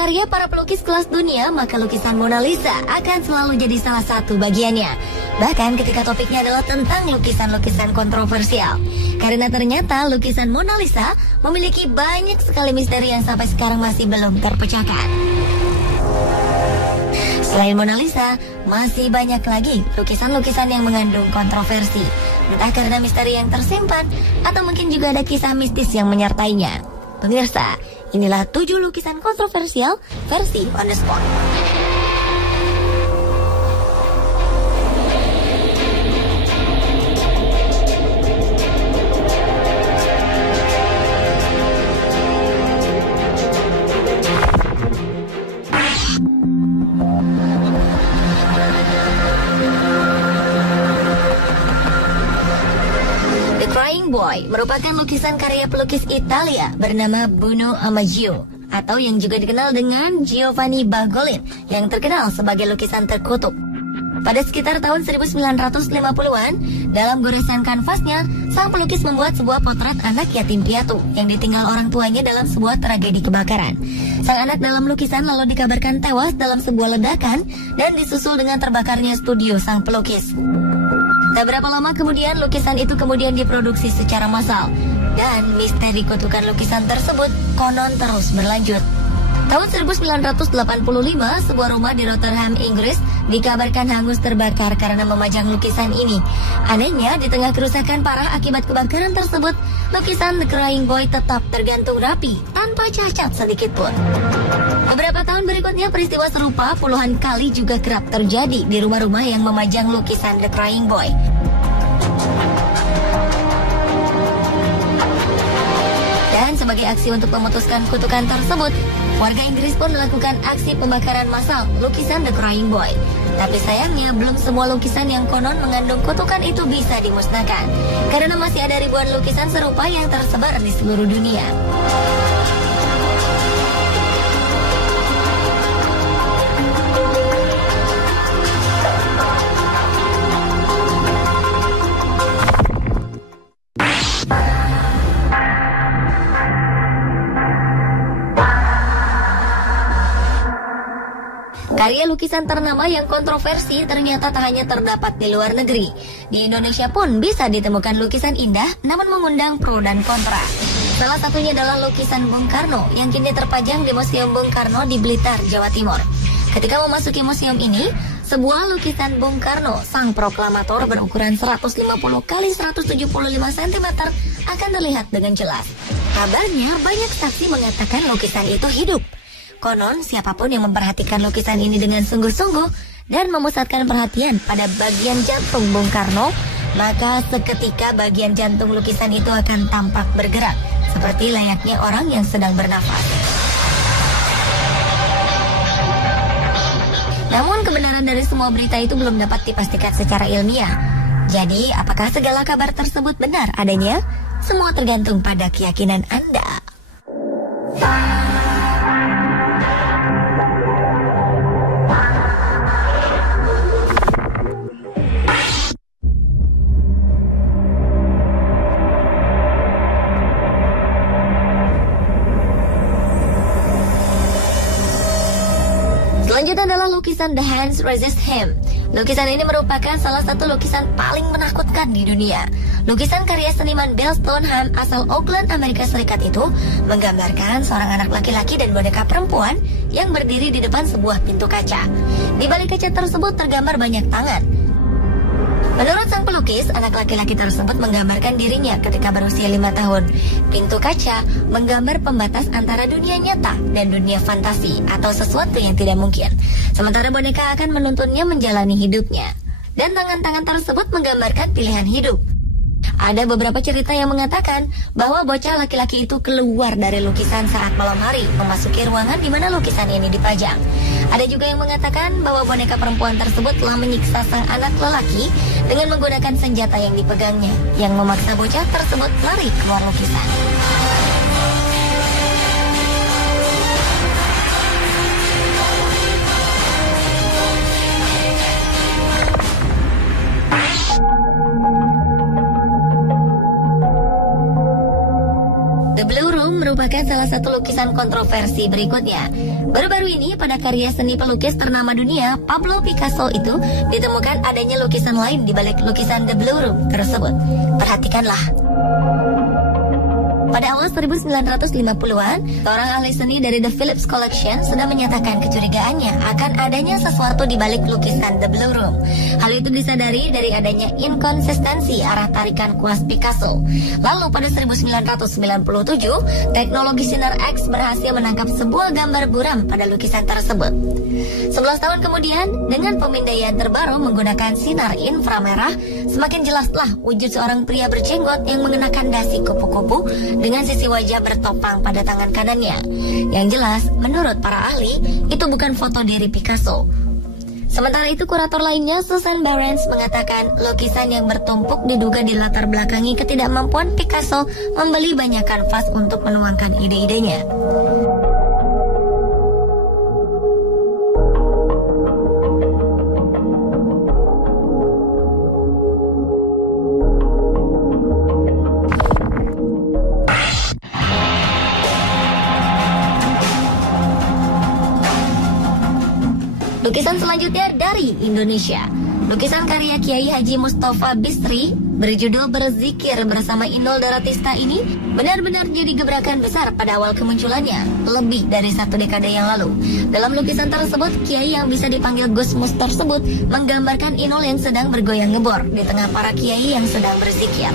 karya para pelukis kelas dunia, maka lukisan Mona Lisa akan selalu jadi salah satu bagiannya. Bahkan ketika topiknya adalah tentang lukisan-lukisan kontroversial. Karena ternyata lukisan Mona Lisa memiliki banyak sekali misteri yang sampai sekarang masih belum terpecahkan. Selain Mona Lisa, masih banyak lagi lukisan-lukisan yang mengandung kontroversi. Entah karena misteri yang tersimpan, atau mungkin juga ada kisah mistis yang menyertainya. Pemirsa, inilah 7 lukisan kontroversial versi On The Spot. Boy merupakan lukisan karya pelukis Italia bernama Bruno Amaggio, atau yang juga dikenal dengan Giovanni Bagolin, yang terkenal sebagai lukisan terkutuk. Pada sekitar tahun 1950-an, dalam goresan kanvasnya, sang pelukis membuat sebuah potret anak yatim piatu yang ditinggal orang tuanya dalam sebuah tragedi kebakaran. Sang anak dalam lukisan lalu dikabarkan tewas dalam sebuah ledakan dan disusul dengan terbakarnya studio sang pelukis. Tak berapa lama kemudian, lukisan itu kemudian diproduksi secara massal, dan misteri kutukan lukisan tersebut konon terus berlanjut. Tahun 1985, sebuah rumah di Rotterdam, Inggris dikabarkan hangus terbakar karena memajang lukisan ini. Anehnya, di tengah kerusakan parah akibat kebakaran tersebut, lukisan The Crying Boy tetap tergantung rapi, tanpa cacat sedikit pun. Beberapa tahun berikutnya, peristiwa serupa puluhan kali juga kerap terjadi di rumah-rumah yang memajang lukisan The Crying Boy. Dan sebagai aksi untuk memutuskan kutukan tersebut, warga Inggris pun melakukan aksi pembakaran massal lukisan The Crying Boy. Tapi sayangnya, belum semua lukisan yang konon mengandung kutukan itu bisa dimusnahkan, karena masih ada ribuan lukisan serupa yang tersebar di seluruh dunia. Karya lukisan ternama yang kontroversi ternyata tak hanya terdapat di luar negeri. Di Indonesia pun bisa ditemukan lukisan indah namun mengundang pro dan kontra. Salah satunya adalah lukisan Bung Karno yang kini terpajang di Museum Bung Karno di Blitar, Jawa Timur. Ketika memasuki museum ini, sebuah lukisan Bung Karno, sang proklamator berukuran 150 x 175 cm akan terlihat dengan jelas. Kabarnya banyak saksi mengatakan lukisan itu hidup. Konon, siapapun yang memperhatikan lukisan ini dengan sungguh-sungguh dan memusatkan perhatian pada bagian jantung Bung Karno, maka seketika bagian jantung lukisan itu akan tampak bergerak, seperti layaknya orang yang sedang bernafas. Namun kebenaran dari semua berita itu belum dapat dipastikan secara ilmiah. Jadi, apakah segala kabar tersebut benar adanya? Semua tergantung pada keyakinan Anda. Selanjutnya adalah lukisan The Hands Resist Him. Lukisan ini merupakan salah satu lukisan paling menakutkan di dunia. Lukisan karya seniman Bill Stoneham asal Auckland, Amerika Serikat itu menggambarkan seorang anak laki-laki dan boneka perempuan yang berdiri di depan sebuah pintu kaca. Di balik kaca tersebut tergambar banyak tangan. Menurut sang pelukis, anak laki-laki tersebut menggambarkan dirinya ketika berusia 5 tahun. Pintu kaca menggambar pembatas antara dunia nyata dan dunia fantasi atau sesuatu yang tidak mungkin. Sementara boneka akan menuntunnya menjalani hidupnya. Dan tangan-tangan tersebut menggambarkan pilihan hidup. Ada beberapa cerita yang mengatakan bahwa bocah laki-laki itu keluar dari lukisan saat malam hari, memasuki ruangan di mana lukisan ini dipajang. Ada juga yang mengatakan bahwa boneka perempuan tersebut telah menyiksa sang anak lelaki dengan menggunakan senjata yang dipegangnya, yang memaksa bocah tersebut lari keluar lukisan. merupakan salah satu lukisan kontroversi berikutnya. Baru-baru ini pada karya seni pelukis ternama dunia, Pablo Picasso itu ditemukan adanya lukisan lain di balik lukisan The Blue Room tersebut. Perhatikanlah. Pada awal 1950-an, seorang ahli seni dari The Phillips Collection sudah menyatakan kecurigaannya akan adanya sesuatu di balik lukisan The Blue Room. Hal itu disadari dari adanya inkonsistensi arah tarikan kuas Picasso. Lalu pada 1997, teknologi sinar X berhasil menangkap sebuah gambar buram pada lukisan tersebut. 11 tahun kemudian, dengan pemindaian terbaru menggunakan sinar inframerah, semakin jelaslah wujud seorang pria berjenggot yang mengenakan dasi kupu-kupu dengan sisi wajah bertopang pada tangan kanannya. Yang jelas, menurut para ahli, itu bukan foto diri Picasso. Sementara itu, kurator lainnya, Susan Barnes, mengatakan lukisan yang bertumpuk diduga dilatar belakangi ketidakmampuan Picasso membeli banyak kanvas untuk menuangkan ide-idenya. Lukisan selanjutnya dari Indonesia. Lukisan karya Kiai Haji Mustafa Bisri berjudul Berzikir bersama Inul Daratista ini benar-benar jadi gebrakan besar pada awal kemunculannya, lebih dari 1 dekade yang lalu. Dalam lukisan tersebut, Kiai yang bisa dipanggil Gus Mus tersebut menggambarkan Inul yang sedang bergoyang ngebor di tengah para kiai yang sedang berzikir.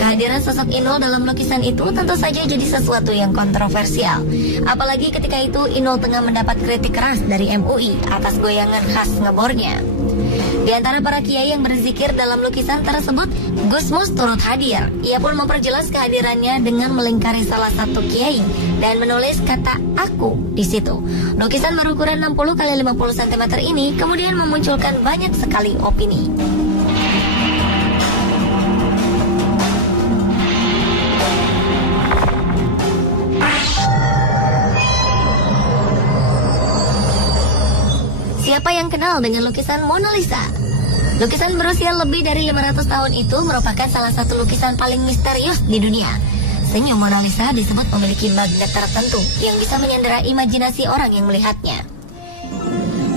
Kehadiran sosok Inul dalam lukisan itu tentu saja jadi sesuatu yang kontroversial. Apalagi ketika itu Inul tengah mendapat kritik keras dari MUI atas goyangan khas ngebornya. Di antara para kiai yang berzikir dalam lukisan tersebut, Gus Mus turut hadir. Ia pun memperjelas kehadirannya dengan melingkari salah satu kiai dan menulis kata "aku" di situ. Lukisan berukuran 60 x 50 cm ini kemudian memunculkan banyak sekali opini. Siapa yang kenal dengan lukisan Mona Lisa? Lukisan berusia lebih dari 500 tahun itu merupakan salah satu lukisan paling misterius di dunia. Senyum Mona Lisa disebut memiliki magnet tertentu yang bisa menyandera imajinasi orang yang melihatnya.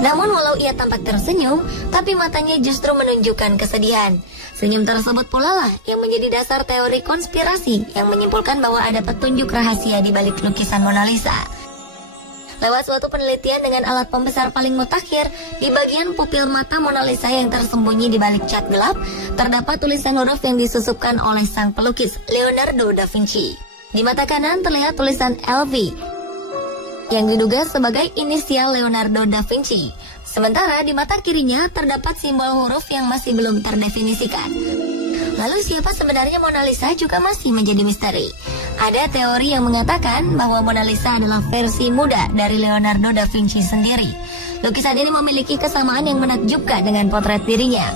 Namun walau ia tampak tersenyum, tapi matanya justru menunjukkan kesedihan. Senyum tersebut pula lah yang menjadi dasar teori konspirasi yang menyimpulkan bahwa ada petunjuk rahasia di balik lukisan Mona Lisa. Lewat suatu penelitian dengan alat pembesar paling mutakhir, di bagian pupil mata Mona Lisa yang tersembunyi di balik cat gelap, terdapat tulisan huruf yang disusupkan oleh sang pelukis, Leonardo da Vinci. Di mata kanan terlihat tulisan LV, yang diduga sebagai inisial Leonardo da Vinci. Sementara di mata kirinya terdapat simbol huruf yang masih belum terdefinisikan. Lalu siapa sebenarnya Mona Lisa juga masih menjadi misteri. Ada teori yang mengatakan bahwa Mona Lisa adalah versi muda dari Leonardo da Vinci sendiri. Lukisan ini memiliki kesamaan yang menakjubkan dengan potret dirinya.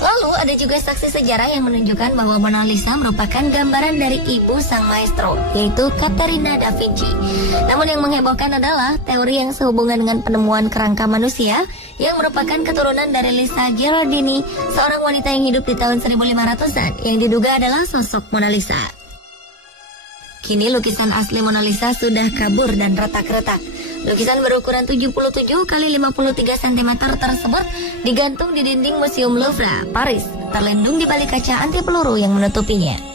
Lalu ada juga saksi sejarah yang menunjukkan bahwa Mona Lisa merupakan gambaran dari ibu sang maestro, yaitu Caterina da Vinci. Namun yang menghebohkan adalah teori yang sehubungan dengan penemuan kerangka manusia yang merupakan keturunan dari Lisa Gherardini, seorang wanita yang hidup di tahun 1500-an yang diduga adalah sosok Mona Lisa. Kini lukisan asli Mona Lisa sudah kabur dan retak-retak. Lukisan berukuran 77 x 53 cm tersebut digantung di dinding Museum Louvre, Paris, terlindung di balik kaca anti peluru yang menutupinya.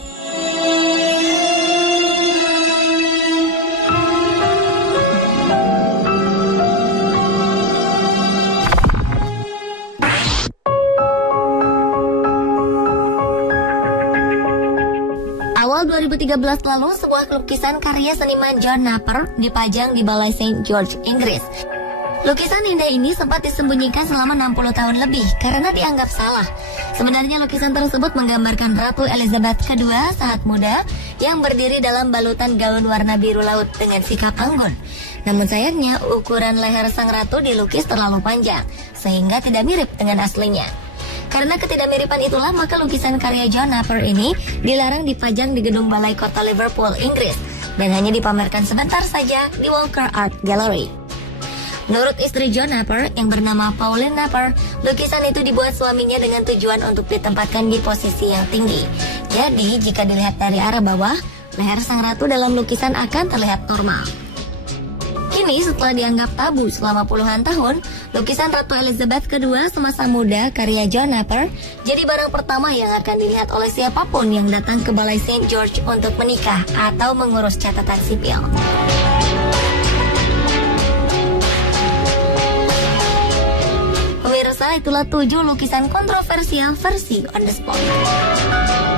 Awal 2013 lalu, sebuah lukisan karya seniman John Naper dipajang di Balai St. George, Inggris. Lukisan indah ini sempat disembunyikan selama 60 tahun lebih karena dianggap salah. Sebenarnya lukisan tersebut menggambarkan Ratu Elizabeth II saat muda yang berdiri dalam balutan gaun warna biru laut dengan sikap anggun. Namun sayangnya ukuran leher sang ratu dilukis terlalu panjang sehingga tidak mirip dengan aslinya. Karena ketidakmiripan itulah maka lukisan karya John Naper ini dilarang dipajang di gedung Balai Kota Liverpool, Inggris, dan hanya dipamerkan sebentar saja di Walker Art Gallery. Menurut istri John Naper yang bernama Pauline Naper, lukisan itu dibuat suaminya dengan tujuan untuk ditempatkan di posisi yang tinggi. Jadi jika dilihat dari arah bawah, leher sang ratu dalam lukisan akan terlihat normal. Kini setelah dianggap tabu selama puluhan tahun, lukisan Ratu Elizabeth II semasa muda karya John Napier jadi barang pertama yang akan dilihat oleh siapapun yang datang ke Balai St. George untuk menikah atau mengurus catatan sipil. Pemirsa, itulah 7 lukisan kontroversial versi On The Spot.